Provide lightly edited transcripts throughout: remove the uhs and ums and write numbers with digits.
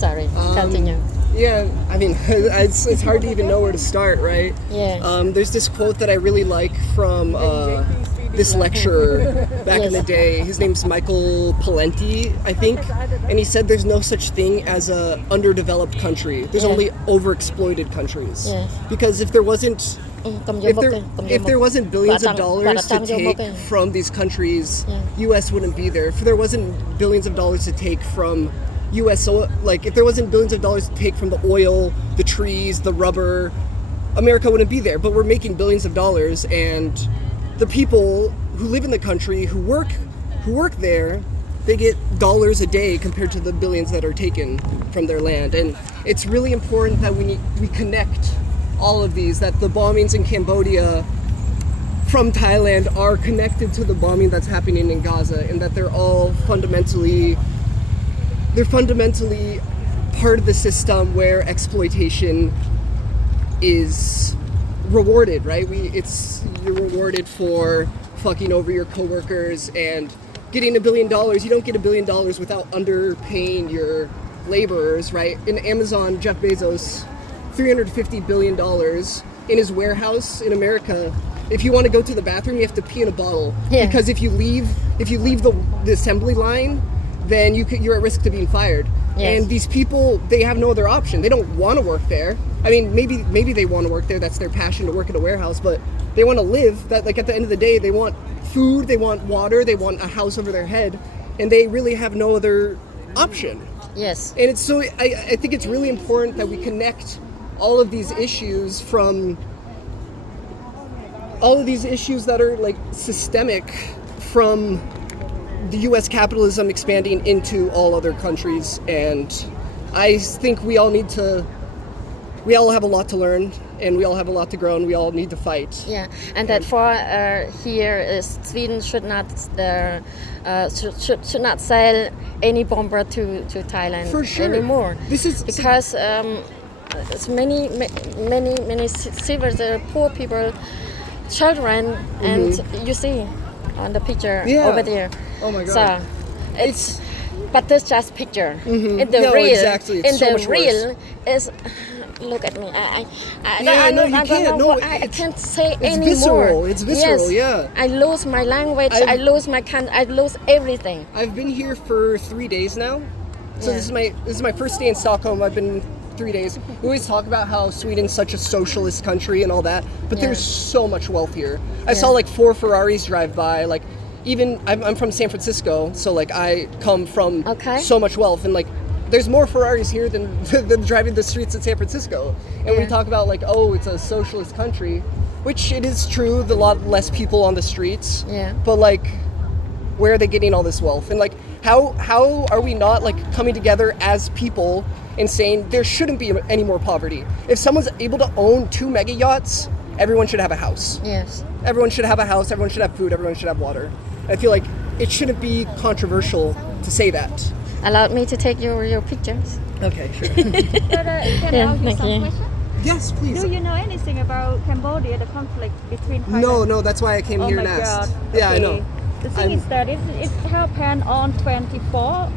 Sorry, continue. Yeah, I mean, it's hard to even know where to start, right? Yes. There's this quote that I really like from this lecturer back in the day. His name's Michael Palenti, I think, and he said there's no such thing as a underdeveloped country. There's only overexploited countries. Yes. Because if there wasn't if there wasn't billions of dollars to take from these countries, U.S. wouldn't be there. If there wasn't billions of dollars to take from U.S. like if there wasn't billions of dollars to take from the oil, the trees, the rubber, America wouldn't be there. But we're making billions of dollars, and the people who live in the country who work there, they get dollars a day compared to the billions that are taken from their land. And it's really important that we connect all of these, that the bombings in Cambodia from Thailand are connected to the bombing that's happening in Gaza, and that they're all fundamentally part of the system where exploitation is rewarded, right? You're rewarded for fucking over your coworkers and getting $1 billion. You don't get $1 billion without underpaying your laborers, right? In Amazon, Jeff Bezos, $350 billion in his warehouse in America. If you want to go to the bathroom, you have to pee in a bottle. Yeah. Because if you leave the assembly line, then you're at risk to being fired. Yes. And these people, they have no other option. They don't want to work there. I mean, maybe they want to work there. That's their passion, to work at a warehouse. But they want to live. That, like, at the end of the day, they want food, they want water, they want a house over their head, and they really have no other option. Yes. And it's so I think it's really important that we connect all of these issues that are like systemic from the U.S. capitalism expanding into all other countries. And I think we all have a lot to learn, and we all have a lot to grow, and we all need to fight. Yeah, and that for here, Sweden should not should not sell any bomber to Thailand For sure. anymore. This is because it's many civil, poor people, children, and you see on the picture over there. Oh my God. So but that's just picture. In the No, real, exactly. It's in so the much real worse. is. Look at me. I can't say It's anymore. visceral. It's visceral. Yes. Yeah. I lose my language. I lose my I lose everything. I've been here for 3 days now. So Yeah. this is my first day in Stockholm. I've been 3 days. We always talk about how Sweden's such a socialist country and all that, but Yeah. there's so much wealth here. I saw like 4 Ferraris drive by. Like, even I'm from San Francisco, so like I come from so much wealth, and like there's more Ferraris here than driving the streets in San Francisco. And we talk about like, oh, it's a socialist country, which it is true. A lot less people on the streets. Yeah. But like, where are they getting all this wealth? And like, how are we not like coming together as people and saying there shouldn't be any more poverty? If someone's able to own 2 mega yachts, everyone should have a house. Yes. Everyone should have a house. Everyone should have food. Everyone should have water. I feel like it shouldn't be controversial to say that. Allow me to take your pictures. Okay, sure. Can I ask you some questions? Yes, please. Do you know anything about Cambodia, the conflict between Thailand? No, that's why I came here my next. God. Yeah, Okay. I know. The thing is that it happened on 24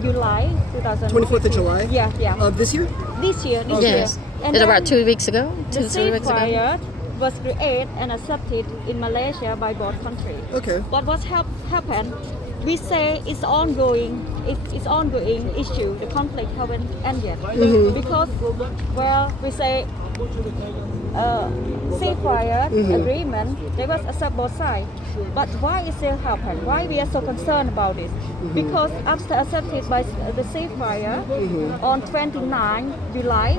July 2000. 24th of July? Yeah. Of this year? This year. Yes. And It's then about 2 weeks ago. the 3 weeks ago. ceasefire was created and accepted in Malaysia by both countries. Okay. But what happened? We say it's ongoing. It's ongoing issue. The conflict haven't ended because, well, we say ceasefire agreement. They was accept both sides. But why it still happen? Why we are so concerned about it? Because after accepted by the ceasefire on 29 July,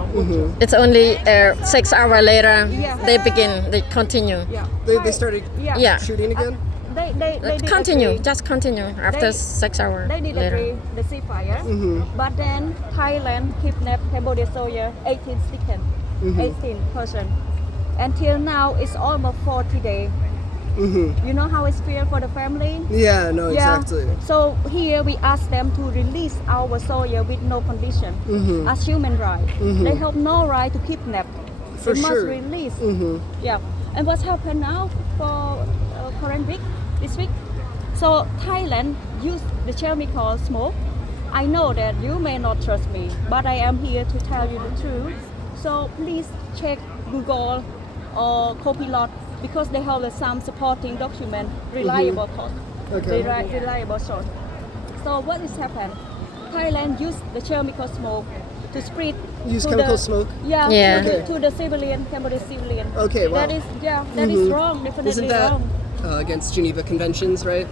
It's only 6 hours later. Yeah. They continue. They started Yeah. shooting again? They did Continue. agree. Just continue after They- 6 hours They did later. agree the ceasefire, but then Thailand kidnapped Cambodia soldier 18 person. Until now, it's almost 40 days. You know how it's feel for the family? Yeah, no, exactly. So here we ask them to release our soldier with no condition as human right. They have no right to kidnap. For they sure. must release. Yeah. And what's happened now for current week, this week? So Thailand used the chemical smoke I know that you may not trust me, but I am here to tell you the truth. So please check Google or Copilot because they have some supporting document, reliable source. Okay. Reliable source. So what is happened? Thailand used the chemical smoke to spread. Use to chemical the, smoke? Yeah. Yeah. To the civilian, Cambodian civilian. Okay, wow. That is wrong. Definitely Isn't that wrong. against Geneva Conventions, right?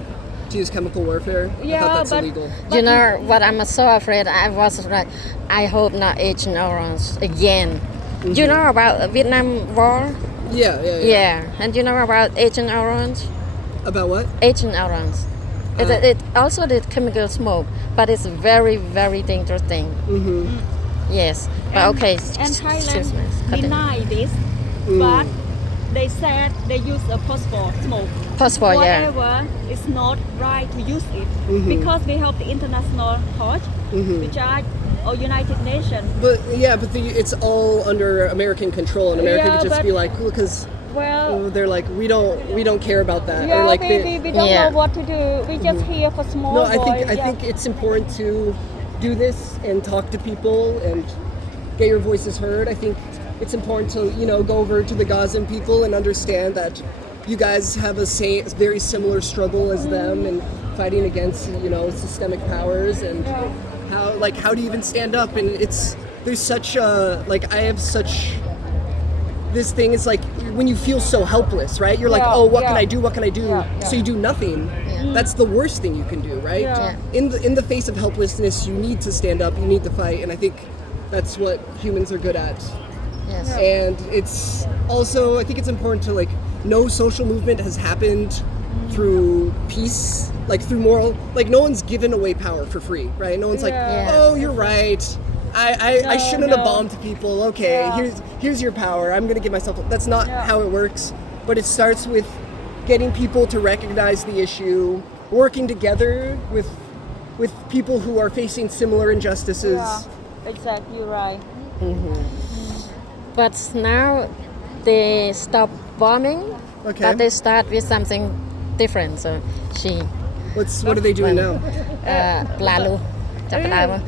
To use chemical warfare? I Yeah, thought that's but- illegal. You know what? I'm so afraid. I was like, I hope not Agent Orange again. You know about Vietnam War? Yeah. Yeah. And you know about Agent Orange? About what? Agent Orange. It also did chemical smoke, but it's a very, very dangerous thing. Yes. But okay. And excuse me. Thailand denied this, but they said they use a phosphor smoke. Phosphor, yeah. Whatever, it's not right to use it because we have the international court, which are or United Nations. But it's all under American control, and America Yeah, could just but- be like, because Well, they're like, we don't care about that. yeah, or like we don't Yeah. know what to do. We just here for small no, boys. I think it's important to do this and talk to people and get your voices heard. I think it's important to go over to the Gazan people and understand that you guys have a very similar struggle as them and fighting against systemic powers and how do you even stand up? And there's such I have such this thing is like when you feel so helpless, right? You're like, Yeah, oh, what yeah. can I do? What can I do? Yeah, yeah. So you do nothing. That's the worst thing you can do, right? Yeah. In the face of helplessness, you need to stand up. You need to fight, and I think that's what humans are good at. Yes. And it's also, I think it's important to no social movement has happened through peace, through moral, no one's given away power for free, right? No one's Yeah. oh, you're right. I No, shouldn't have no. bombed people. Okay, Yeah. here's your power. I'm gonna give myself. That's not Yeah. how it works. But it starts with getting people to recognize the issue, working together with people who are facing similar injustices. Yeah, exactly right. But now they stop bombing, Okay. but they start with something different. So What are they doing now? ปลาลูจับปลาปะ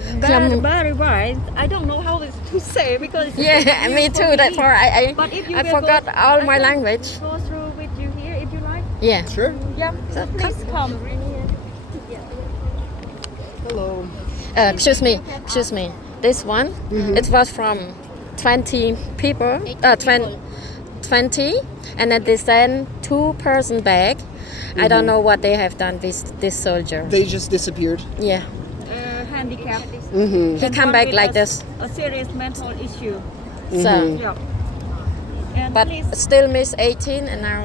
Very right. I don't know how to say because it's Yeah, me too. That's why But if you I will forgot go, all I my can language. Go through with you here if you like. Yeah. Sure. Yeah. So please come. Hello. Excuse me. This one, it was from 20 people, 20, and then they sent 2 person back. I don't know what they have done with this soldier. They just disappeared. Yeah, Handicap. he come back like this. A serious mental issue. So, Yeah. And but please. still miss 18, and now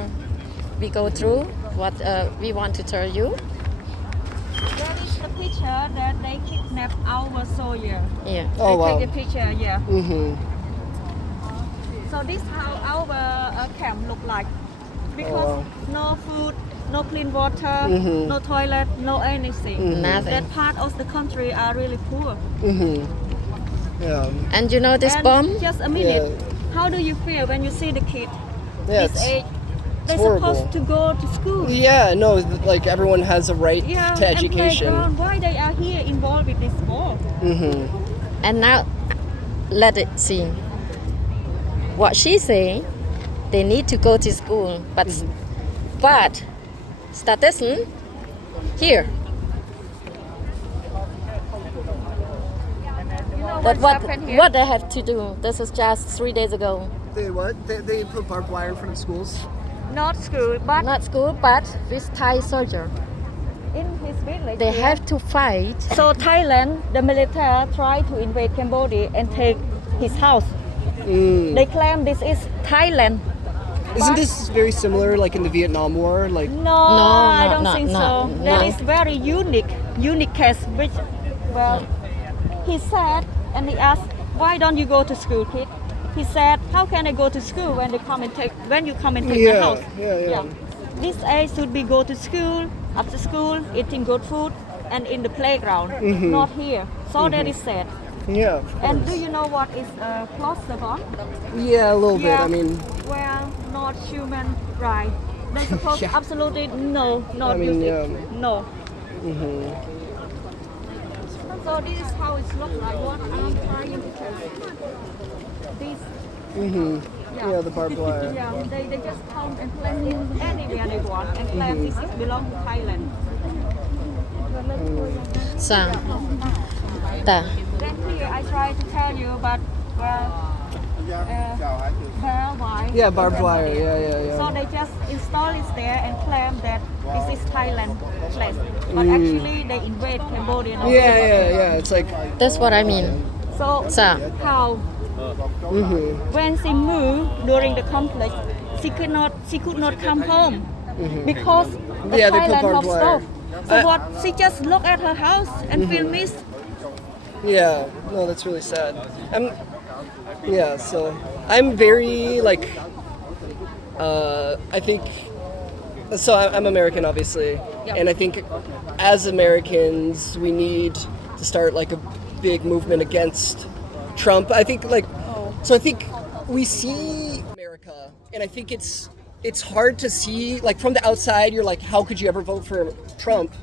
we go through what we want to tell you. That is the picture that they kidnapped our soldier. Yeah. Oh, They wow. take the picture, yeah. Mm-hmm. So this how our camp look like. Because wow. no food, no clean water, no toilet, no anything. Nothing. That part of the country are really poor. Yeah. And you know this And bomb? just a minute. Yeah. How do you feel when you see the kid Yeah, this it's- age? They're horrible. supposed to go to school. Yeah, no, everyone has a right Yeah, to and education. playground. Why they are here involved with this war? And now let it see. What she say, they need to go to school, but statisten here. You know That what's happened here? what they have to do. This is just 3 days ago. They what? They put barbed wire in front of schools? Not school, but Not school, but with Thai soldier. in his village. They here. have to fight. So Thailand, the military tried to invade Cambodia and take his house. They claim this is Thailand. Isn't this very similar, in the Vietnam War? No, No, I no, don't no, think no, so. no. That is very unique case. Which, well, he said, and he asked, "Why don't you go to school, kid?" He said, "How can I go to school when you come and take my Yeah, house?" yeah. This age should be go to school, after school, eating good food, and in the playground, not here. So that is sad. Yeah. And do you know what is cluster bomb? Yeah, a little bit. I mean, well, not human right. They supposed Yeah. absolutely no, not I mean, use yeah. it. No. So this is how it looks like. What I'm trying to tell you. This. Yeah, the barbed wire. Yeah, they just come and plant it anywhere they want and claim this belongs to Thailand. Sao? Ta. Then here I try to tell you about barbed wire. Yeah, barbed wire. Yeah. So they just install it there and claim that this is Thailand place. But actually they invade Cambodia. Yeah. It's like That's what I mean. So Sao? how when she moved during the conflict, she could not come home because the they put Thailand barbed have wire. stopped. So what? She just look at her house and feel missed. Yeah, no, that's really sad. So I'm very like, I think, so I'm American obviously, and I think as Americans we need to start like a big movement against Trump. I think so I think we see America, and I think it's hard to see, like from the outside you're like, how could you ever vote for Trump?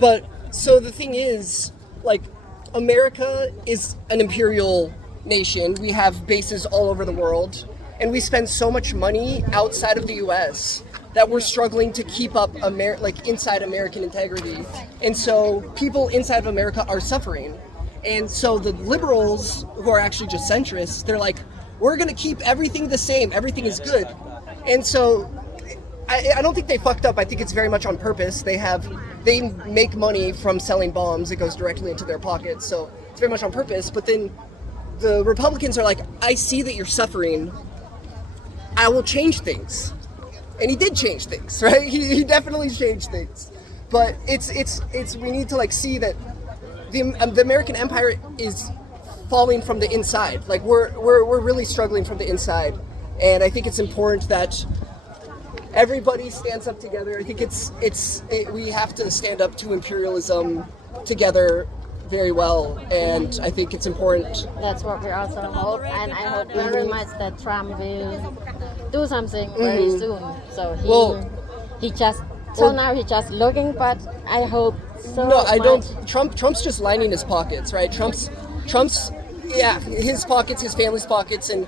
But so the thing is, like, America is an imperial nation. We have bases all over the world, and we spend so much money outside of the US that we're struggling to keep up inside American integrity. And so people inside of America are suffering. And so the liberals, who are actually just centrists, they're like, we're going to keep everything the same. Everything is good. And so I don't think they fucked up. I think it's very much on purpose. They make money from selling bombs. It goes directly into their pockets. So it's very much on purpose. But then the Republicans are like, I see that you're suffering. I will change things. And he did change things, right? He definitely changed things. But we need to like see that the American empire is falling from the inside. Like we're really struggling from the inside. And I think it's important that everybody stands up together. I think we have to stand up to imperialism together very well, and I think it's important. That's what we also hope, and I hope very much that Trump will do something very soon. So he just now he's just looking, but I hope so. No, I much. don't. Trump's just lining his pockets, right? Trump's his pockets, his family's pockets, and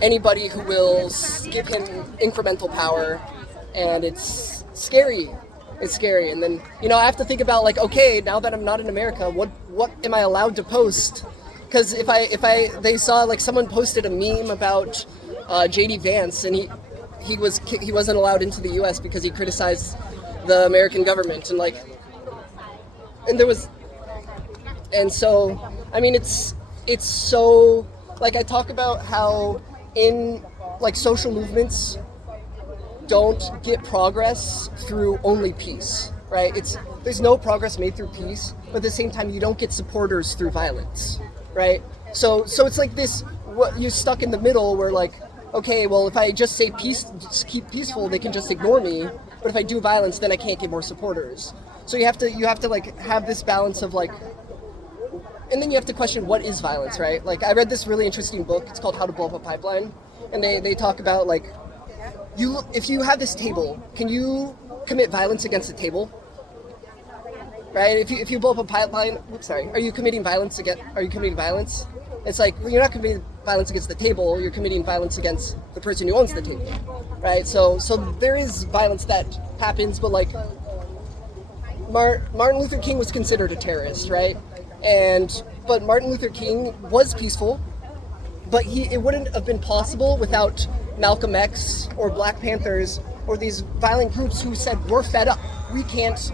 anybody who will give him incremental power. And it's scary. It's scary. And then, I have to think about like, okay, now that I'm not in America, what am I allowed to post? Because they saw like someone posted a meme about JD Vance, and he wasn't allowed into the US because he criticized the American government, and so I mean it's so, like, I talk about how in like social movements don't get progress through only peace, right? There's no progress made through peace, but at the same time you don't get supporters through violence, right? So it's like this, what you're stuck in the middle where like, okay, well, if I just say peace, just keep peaceful, they can just ignore me, but if I do violence, then I can't get more supporters. So you have to like have this balance of like, and then you have to question what is violence, right? Like I read this really interesting book, it's called How to Blow Up a Pipeline, and they talk about like, if you have this table, can you commit violence against the table? Right? If you blow up a pipeline, are you committing violence Are you committing violence? It's like, well, you're not committing violence against the table, you're committing violence against the person who owns the table, right? So there is violence that happens, but like Martin Luther King was considered a terrorist, right? But Martin Luther King was peaceful, but it wouldn't have been possible without Malcolm X or Black Panthers or these violent groups who said, we're fed up. We can't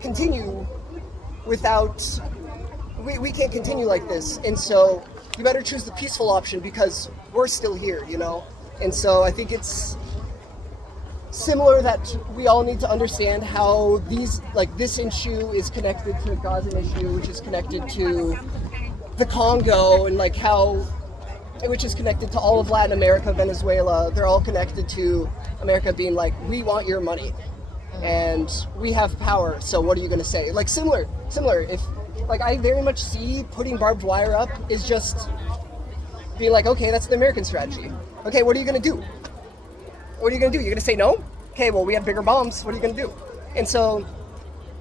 continue without, we can't continue like this. And so you better choose the peaceful option because we're still here, And so I think it's similar that we all need to understand how this issue is connected to the Gaza issue, which is connected to the Congo, and like which is connected to all of Latin America, Venezuela. They're all connected to America being like, we want your money and we have power, so what are you going to say? Like similar, if like I very much see putting barbed wire up is just being like, okay, that's the American strategy. Okay, what are you going to do? What are you going to do? You're going to say no? Okay, well, we have bigger bombs. What are you going to do? And so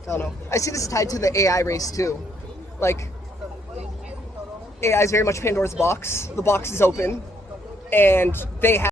I don't know. I see this tied to the AI race too. Like, AI is very much Pandora's box. The box is open, and they have